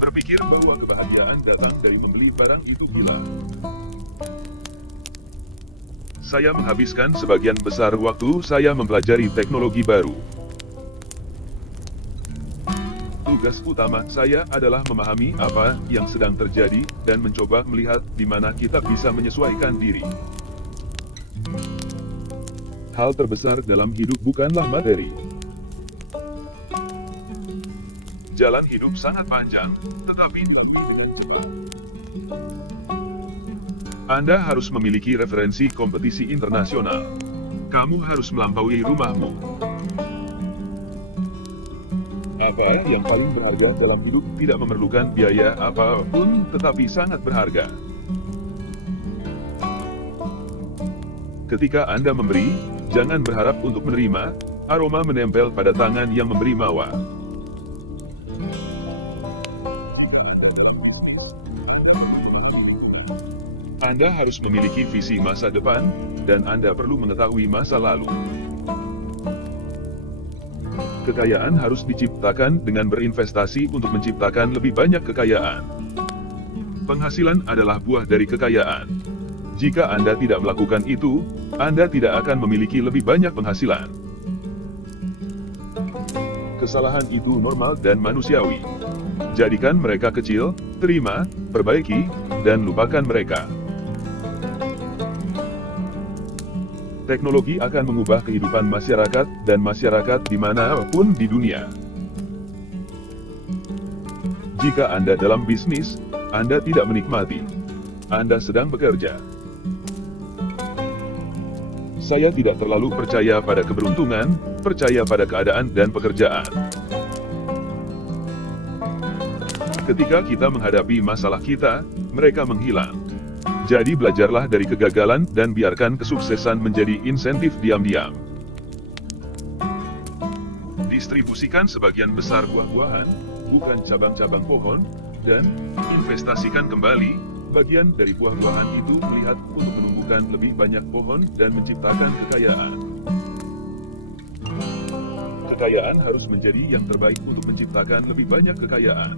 Berpikir bahwa kebahagiaan datang dari membeli barang itu gila. Saya menghabiskan sebagian besar waktu saya mempelajari teknologi baru. Tugas utama saya adalah memahami apa yang sedang terjadi dan mencoba melihat di mana kita bisa menyesuaikan diri. Hal terbesar dalam hidup bukanlah materi. Jalan hidup sangat panjang, tetapi dilalui dengan cepat. Anda harus memiliki referensi kompetisi internasional. Kamu harus melampaui rumahmu. Apa yang paling berharga dalam hidup tidak memerlukan biaya apapun, tetapi sangat berharga. Ketika Anda memberi, jangan berharap untuk menerima. Aroma menempel pada tangan yang memberi mawar. Anda harus memiliki visi masa depan, dan Anda perlu mengetahui masa lalu. Kekayaan harus diciptakan dengan berinvestasi untuk menciptakan lebih banyak kekayaan. Penghasilan adalah buah dari kekayaan. Jika Anda tidak melakukan itu, Anda tidak akan memiliki lebih banyak penghasilan. Kesalahan itu normal dan manusiawi. Jadikan mereka kecil, terima, perbaiki, dan lupakan mereka. Teknologi akan mengubah kehidupan masyarakat dan masyarakat dimanapun di dunia. Jika Anda dalam bisnis, Anda tidak menikmati. Anda sedang bekerja. Saya tidak terlalu percaya pada keberuntungan, percaya pada keadaan dan pekerjaan. Ketika kita menghadapi masalah kita, mereka menghilang. Jadi belajarlah dari kegagalan dan biarkan kesuksesan menjadi insentif diam-diam. Distribusikan sebagian besar buah-buahan, bukan cabang-cabang pohon, dan investasikan kembali bagian dari buah-buahan itu melihat untuk menumbuhkan lebih banyak pohon dan menciptakan kekayaan. Kekayaan harus menjadi yang terbaik untuk menciptakan lebih banyak kekayaan.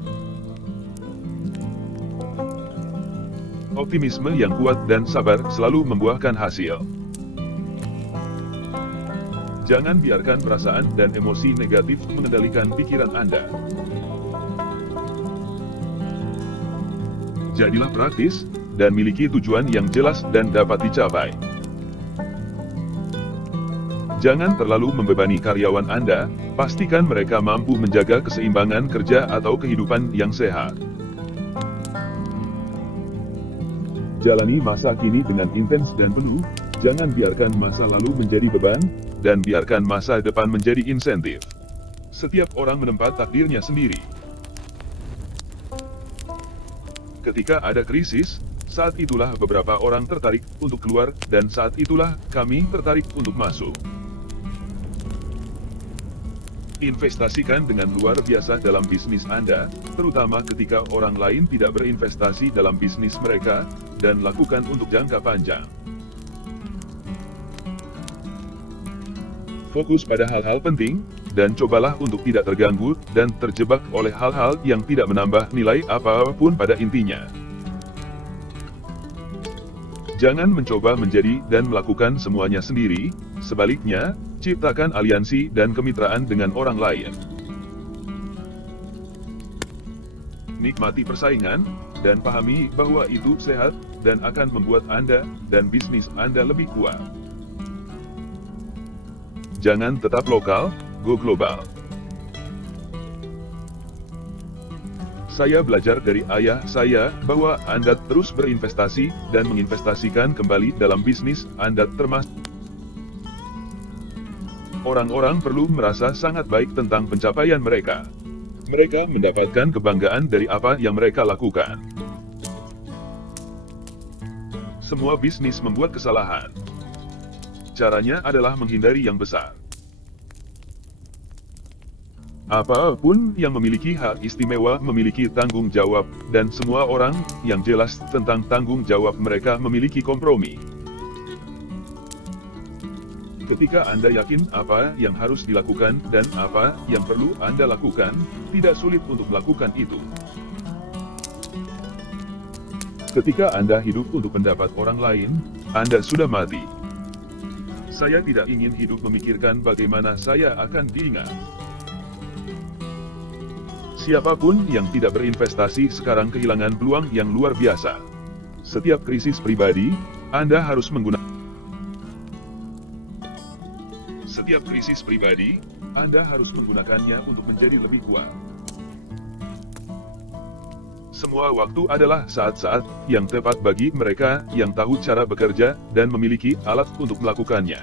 Optimisme yang kuat dan sabar selalu membuahkan hasil. Jangan biarkan perasaan dan emosi negatif mengendalikan pikiran Anda. Jadilah praktis, dan miliki tujuan yang jelas dan dapat dicapai. Jangan terlalu membebani karyawan Anda, pastikan mereka mampu menjaga keseimbangan kerja atau kehidupan yang sehat. Jalani masa kini dengan intens dan penuh, jangan biarkan masa lalu menjadi beban, dan biarkan masa depan menjadi insentif. Setiap orang menempa takdirnya sendiri. Ketika ada krisis, saat itulah beberapa orang tertarik untuk keluar, dan saat itulah kami tertarik untuk masuk. Investasikan dengan luar biasa dalam bisnis Anda, terutama ketika orang lain tidak berinvestasi dalam bisnis mereka, dan lakukan untuk jangka panjang. Fokus pada hal-hal penting, dan cobalah untuk tidak terganggu dan terjebak oleh hal-hal yang tidak menambah nilai apapun pada intinya. Jangan mencoba menjadi dan melakukan semuanya sendiri, sebaliknya, ciptakan aliansi dan kemitraan dengan orang lain. Nikmati persaingan, dan pahami bahwa itu sehat, dan akan membuat Anda dan bisnis Anda lebih kuat. Jangan tetap lokal, go global. Saya belajar dari ayah saya bahwa Anda terus berinvestasi dan menginvestasikan kembali dalam bisnis Anda termasuk. Orang-orang perlu merasa sangat baik tentang pencapaian mereka. Mereka mendapatkan kebanggaan dari apa yang mereka lakukan. Semua bisnis membuat kesalahan. Caranya adalah menghindari yang besar. Apapun yang memiliki hak istimewa memiliki tanggung jawab, dan semua orang yang jelas tentang tanggung jawab mereka memiliki kompromi. Ketika Anda yakin apa yang harus dilakukan dan apa yang perlu Anda lakukan, tidak sulit untuk melakukan itu. Ketika Anda hidup untuk pendapat orang lain, Anda sudah mati. Saya tidak ingin hidup memikirkan bagaimana saya akan diingat. Siapapun yang tidak berinvestasi sekarang kehilangan peluang yang luar biasa. Setiap krisis pribadi, Anda harus menggunakannya untuk menjadi lebih kuat. Semua waktu adalah saat-saat yang tepat bagi mereka yang tahu cara bekerja dan memiliki alat untuk melakukannya.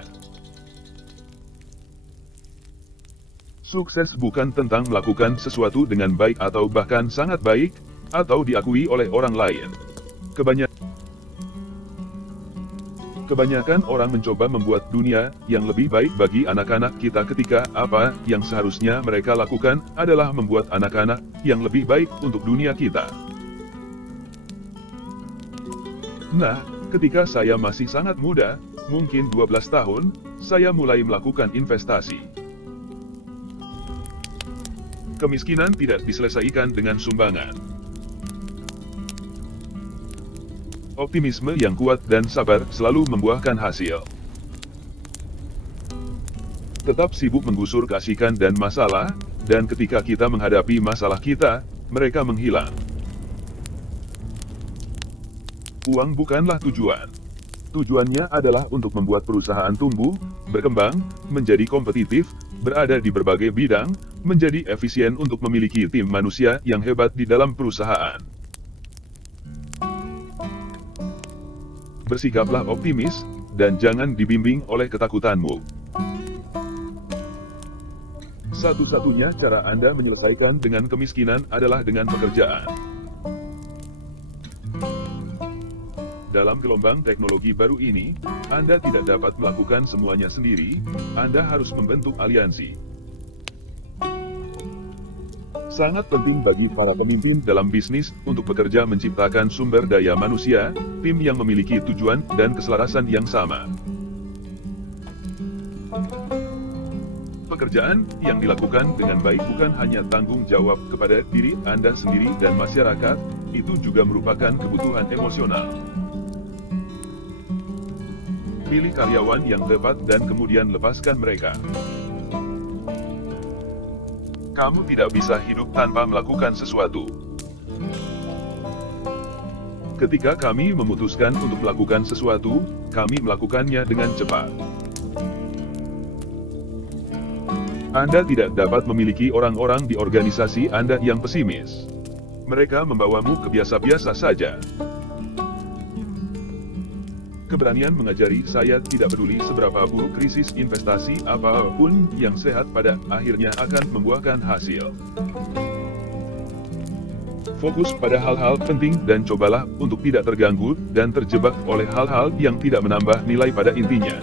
Sukses bukan tentang melakukan sesuatu dengan baik atau bahkan sangat baik, atau diakui oleh orang lain. Kebanyakan orang mencoba membuat dunia yang lebih baik bagi anak-anak kita ketika apa yang seharusnya mereka lakukan adalah membuat anak-anak yang lebih baik untuk dunia kita. Nah, ketika saya masih sangat muda, mungkin 12 tahun, saya mulai melakukan investasi. Kemiskinan tidak diselesaikan dengan sumbangan. Optimisme yang kuat dan sabar selalu membuahkan hasil. Tetap sibuk menggusur keasikan dan masalah, dan ketika kita menghadapi masalah kita, mereka menghilang. Uang bukanlah tujuan. Tujuannya adalah untuk membuat perusahaan tumbuh, berkembang, menjadi kompetitif, berada di berbagai bidang, menjadi efisien untuk memiliki tim manusia yang hebat di dalam perusahaan. Bersikaplah optimis, dan jangan dibimbing oleh ketakutanmu. Satu-satunya cara Anda menyelesaikan dengan kemiskinan adalah dengan pekerjaan. Dalam gelombang teknologi baru ini, Anda tidak dapat melakukan semuanya sendiri, Anda harus membentuk aliansi. Sangat penting bagi para pemimpin dalam bisnis untuk bekerja menciptakan sumber daya manusia, tim yang memiliki tujuan dan keselarasan yang sama. Pekerjaan yang dilakukan dengan baik bukan hanya tanggung jawab kepada diri Anda sendiri dan masyarakat, itu juga merupakan kebutuhan emosional. Pilih karyawan yang tepat dan kemudian lepaskan mereka. Kamu tidak bisa hidup tanpa melakukan sesuatu. Ketika kami memutuskan untuk melakukan sesuatu, kami melakukannya dengan cepat. Anda tidak dapat memiliki orang-orang di organisasi Anda yang pesimis. Mereka membawamu ke biasa-biasa saja. Keberanian mengajari saya tidak peduli seberapa buruk krisis investasi apapun yang sehat pada akhirnya akan membuahkan hasil. Fokus pada hal-hal penting dan cobalah untuk tidak terganggu dan terjebak oleh hal-hal yang tidak menambah nilai pada intinya.